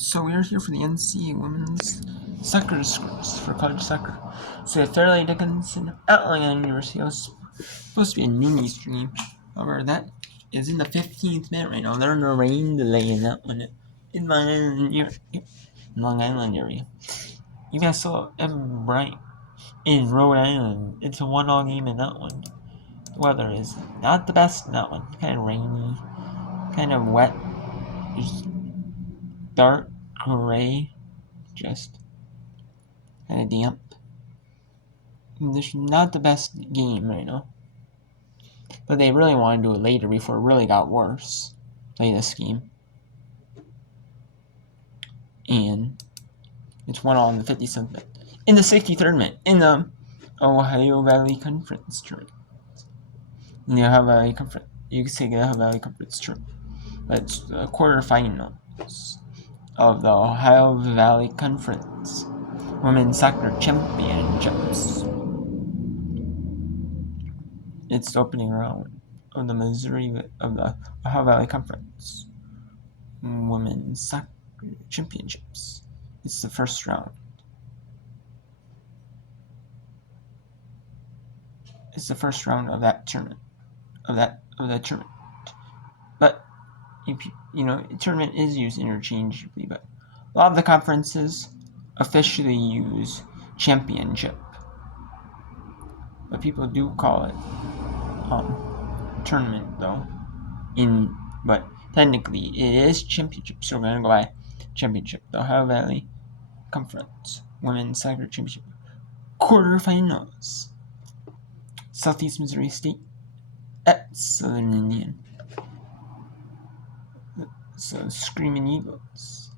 So we are here for the NCAA women's soccer scores for college soccer. So we have Fairleigh Dickinson at Long University. It was supposed to be a noon Eastern game. However, that is in the 15th minute right now. There's no rain delay in that one in Long Island area. You guys saw right in Rhode Island. It's a 1-1 game in that one. The weather is not the best in that one. Kind of rainy, kind of wet, just dark gray, just kind of damp. This is not the best game right now. But they really want to do it later before it really got worse. Play this game. And it's 1-1 in the 57th minute. In the 63rd minute, in the Ohio Valley Conference tournament. In the Ohio Valley Conference, you can say the Ohio Valley Conference tournament. But it's the quarterfinals of the Ohio Valley Conference Women's Soccer Championships. It's the opening round of the Ohio Valley Conference Women's Soccer Championships. It's the first round. It's the first round of that tournament. Of that tournament. But tournament is used interchangeably, but a lot of the conferences officially use championship. But people do call it tournament though. But technically it is championship, so we're gonna go by championship. The Ohio Valley Conference Women's Soccer Championship quarterfinals. Southeast Missouri State at Southern Indiana. So Screaming Eagles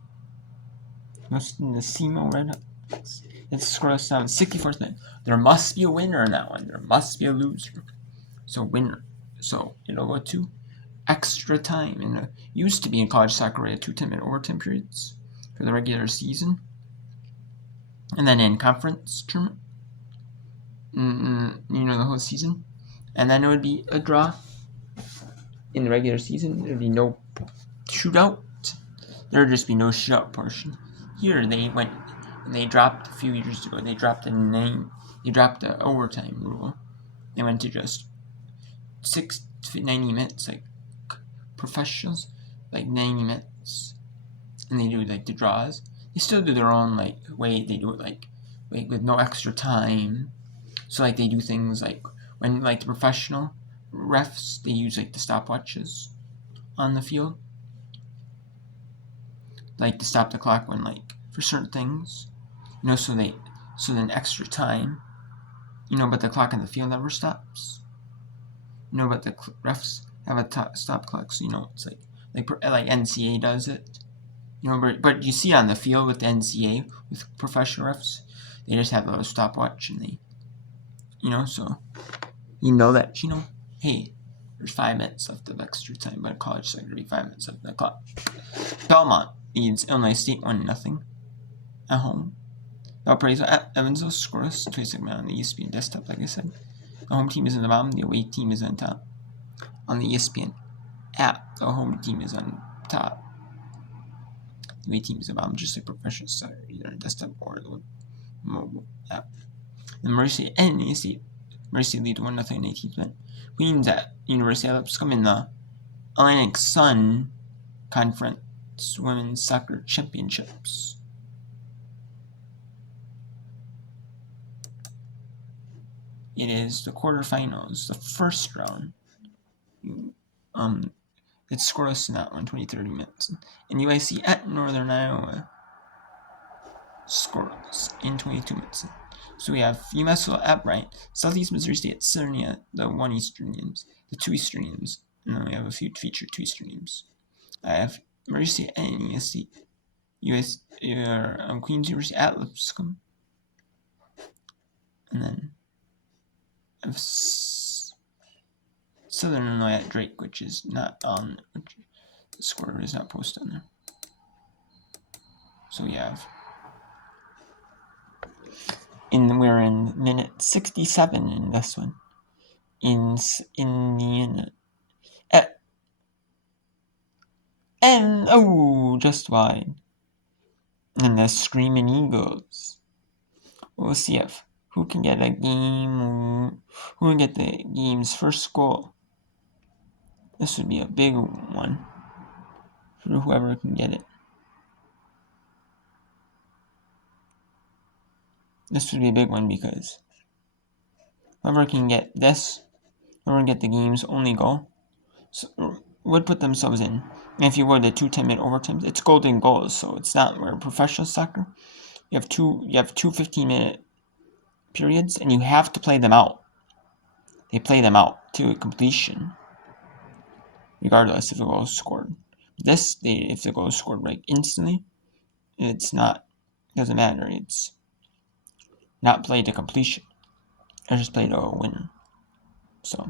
hosting the SEMO Redhawks. It's scoreless down 64th minute. There must be a winner in that one. There must be a loser. So winner. So it'll go to extra time. And it used to be in college soccer, we had 2 10-minute overtime periods for the regular season. And then in conference tournament, the whole season. And then it would be a draw. In the regular season, there would be no shootout. There would just be no shootout portion. Here they dropped a few years ago. They dropped the overtime rule. They went to just 6 to 90 minutes, like professionals, like 90 minutes, and they do like the draws. They still do their own way. They do it with no extra time. So they do things like when the professional refs, they use the stopwatches on the field, to stop the clock when for certain things, so then extra time, but the clock on the field never stops, but the refs have a stop clock, so it's like NCAA does it, but you see on the field with the NCAA with professional refs, they just have a stopwatch and they, so that hey, there's 5 minutes left of extra time, but in college soccer there'll be 5 minutes left of the clock. Belmont leads Illinois State 1-0 at home. Valparaiso at Evansville scoreless. 26 minutes on the ESPN desktop, like I said. The home team is in the bottom, the away team is on top. On the ESPN app, the home team is on top. The away team is on the bottom, just like professional soccer, either on desktop or the mobile app. The Mercy and NC Mercy lead 1-0 in 18th minute. Queens at University of Lipscomb in the Atlantic Sun Conference Women's Soccer Championships. It is the quarterfinals, the first round. It's scoreless in that one, 20-30 minutes. And UIC at Northern Iowa, scoreless in 22 minutes. So we have UMass at Bryant, Southeast Missouri State at Cernia, the 1 Eastern games, the 2 Eastern games, and then we have a few featured 2 Eastern games. I have Mercy and USC, Queens University at Lipscomb, and then I have Southern Illinois at Drake, which is not on, the score is not posted on there. So we have. We're in minute 67 in this one. In Indiana. And just wide. and the Screaming Eagles. We'll see if who can get the game's first goal. This would be a big one for whoever can get it. This would be a big one because whoever can get this, whoever can get the game's only goal, would put themselves in. And if you were the 2 10-minute overtimes, it's golden goals, so it's not where professional soccer. You have two 15-minute periods, and you have to play them out. They play them out to completion, regardless if the goal is scored. If the goal is scored right instantly, it's not. Doesn't matter. It's not played to completion. It's just played to a winner. So.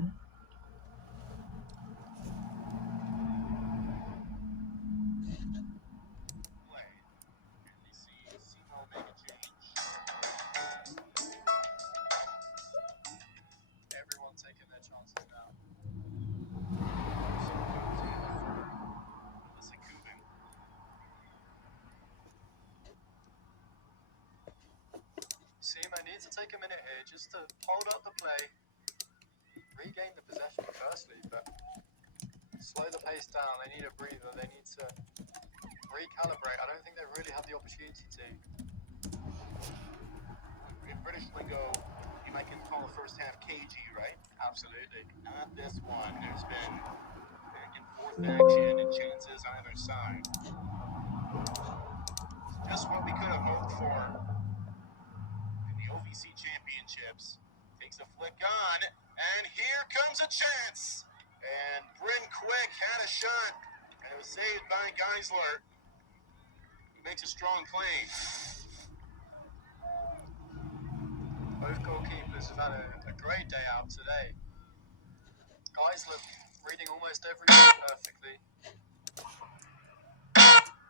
Simo needs to take a minute here just to hold up the play, regain the possession firstly, but slow the pace down. They need a breather. They need to recalibrate. I don't think they really had the opportunity to. In British lingo, you might call the first half cagey, right? Absolutely. Not this one. There's been back and forth action and chances on either side. Just what we could have hoped for in the OVC Championships. Takes a flick on, and here comes a chance. And Bryn Quick had a shot, and it was saved by Geisler. He makes a strong play. Both goalkeepers have had a great day out today. Geisler reading almost everything perfectly.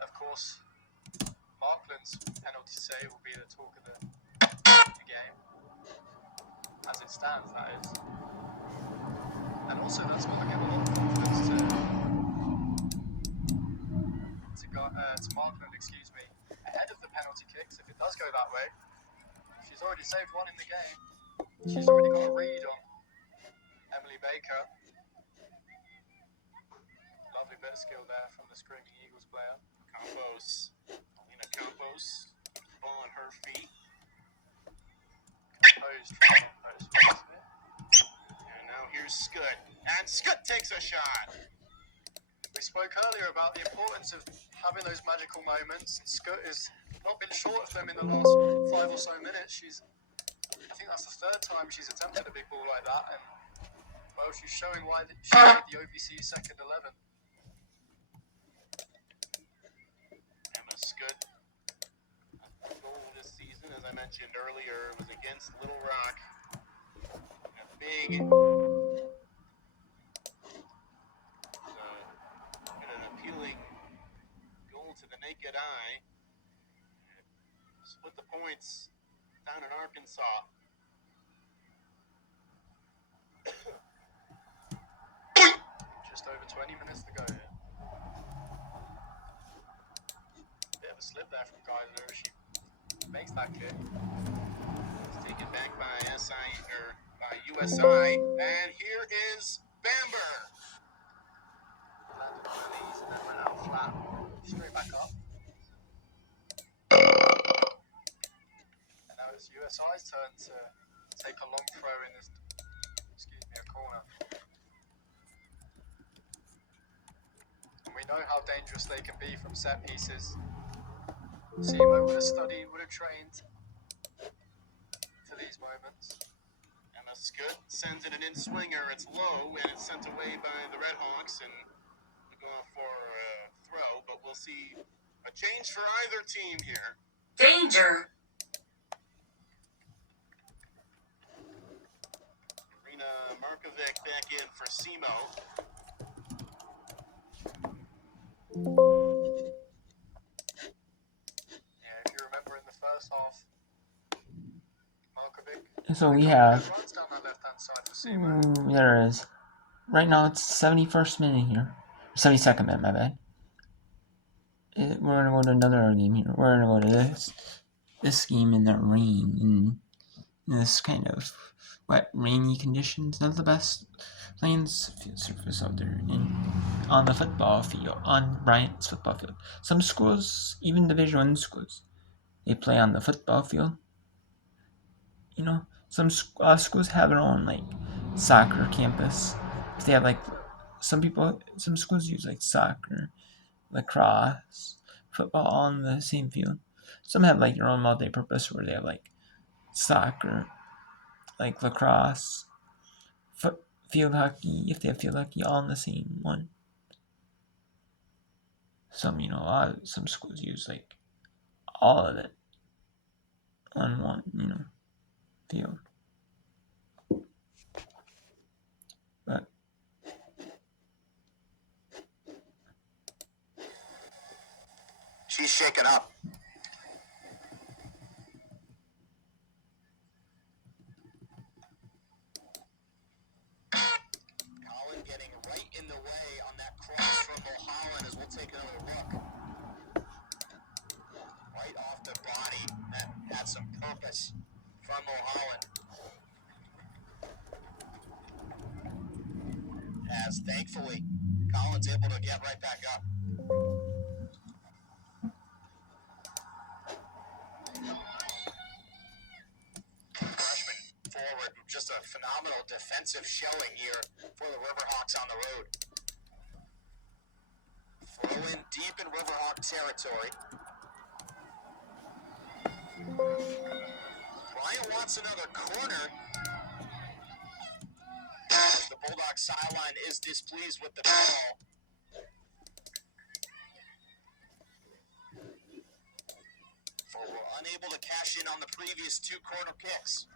Of course, Markland's penalty save will be the talk of the game. As it stands, that is. And also, that's going to give a lot of confidence to Markland, ahead of the penalty kicks, if it does go that way. She's already saved one in the game. She's already got a read on Emily Baker. Lovely bit of skill there from the Screaming Eagles player. Alina Campos, ball on her feet. Composed. And now here's Scutt. And Scutt takes a shot. We spoke earlier about the importance of having those magical moments. Scutt has not been short of them in the last 5 or so minutes. I think that's the third time she's attempted a big ball like that, and well, she's showing why she made the OVC second 11. Emma Scutt, a goal this season, as I mentioned earlier, was against Little Rock. A big, an appealing goal to the naked eye. Split the points down in Arkansas. Just over 20 minutes to go here. Bit of a slip there from Geisler as she makes that kick. It's taken back by USI, and here is Bamber. Landed on her knees and then went out flat. Straight back up. And now it's USI's turn to take a long throw in this, a corner. And we know how dangerous they can be from set pieces. Simo would have studied, would have trained for these moments. Emma Scutt sends in an in-swinger. It's low, and it's sent away by the Redhawks, and we go off for a throw, but we'll see a change for either team here. Danger! Marina Markovic back in for Simo. Yeah, if you remember in the first half, Markovic. So we have. Runs down that left-hand side for Simo. There it is. Right now it's 71st minute here. 72nd minute, my bad. We're gonna go to another game here. We're gonna go to this game in the rain, in this kind of wet, rainy conditions. Not the best playing surface out there on the football field, on Bryant's football field. Some schools, even Division I schools, they play on the football field. You know, some schools have their own like soccer campus. If they have like some schools use like soccer, lacrosse, football all on the same field. Some have like their own multi-purpose where they have like soccer, like lacrosse, field hockey, if they have field hockey, all in the same one. Some, some schools use like all of it on one, field. But she's shaken up. Colin getting right in the way on that cross from Mulholland as we'll take another look. Right off the body, that had some purpose from Mulholland. As thankfully, Colin's able to get right back up. Freshman forward, just a phenomenal defensive showing here for the Riverhawks on the road. Throw in deep in Riverhawk territory. Bryant wants another corner. The Bulldog sideline is displeased with the call. For we're unable to cash in on the previous two corner kicks.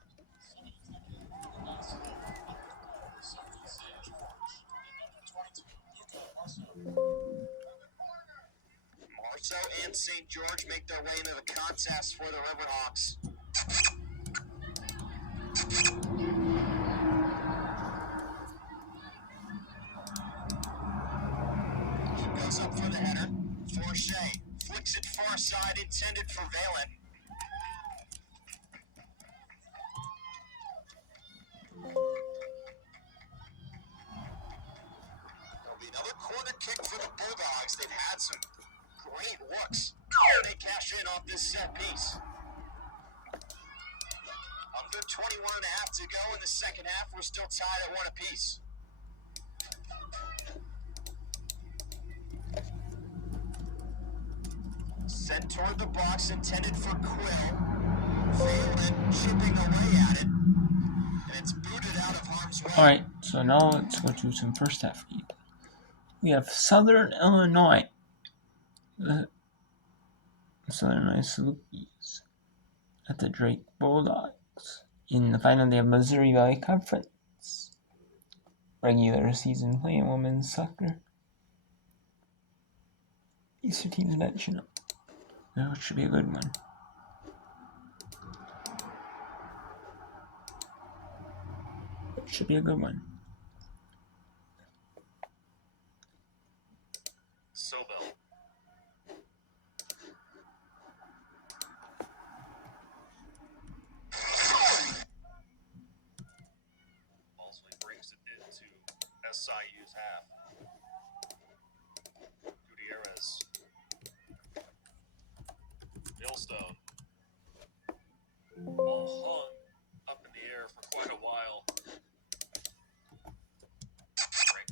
Marceau and St. George make their way into the contest for the Riverhawks. Goes up for the header. Forshea flicks it far side, intended for Valen. There'll be another corner kick for the Bulldogs. They've had some great looks. They cash in off this set piece. Under 21 and a half to go in the second half. We're still tied at 1 apiece. Sent toward the box, intended for Quill. Valen chipping away at it. And it's booted out of harm's way. alright, so now let's go to some first half games. We have Southern Illinois. The Southern Illinois Salukis at the Drake Bulldogs. In the final day of Missouri Valley Conference regular season play in women's soccer. These two teams matching up. Now it should be a good one. It should be a good one. Sobel. Also brings it into SIU's half. Gutierrez. Millstone. Ball hung up in the air for quite a while. Frank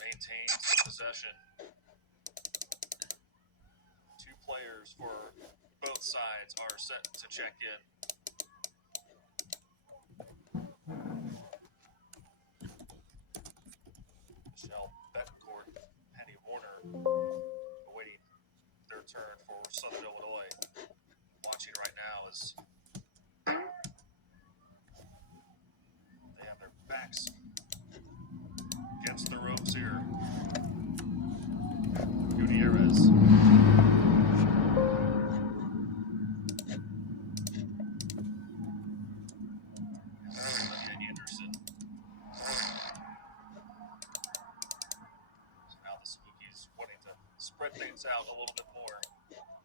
maintains the possession. Two players for both sides are set to check in. Michelle Betancourt, Penny Warner, awaiting their turn for Southern Illinois. Watching right now as they have their backs against the ropes here. Gutierrez. Anderson. So now the Spookies wanting to spread things out a little bit more.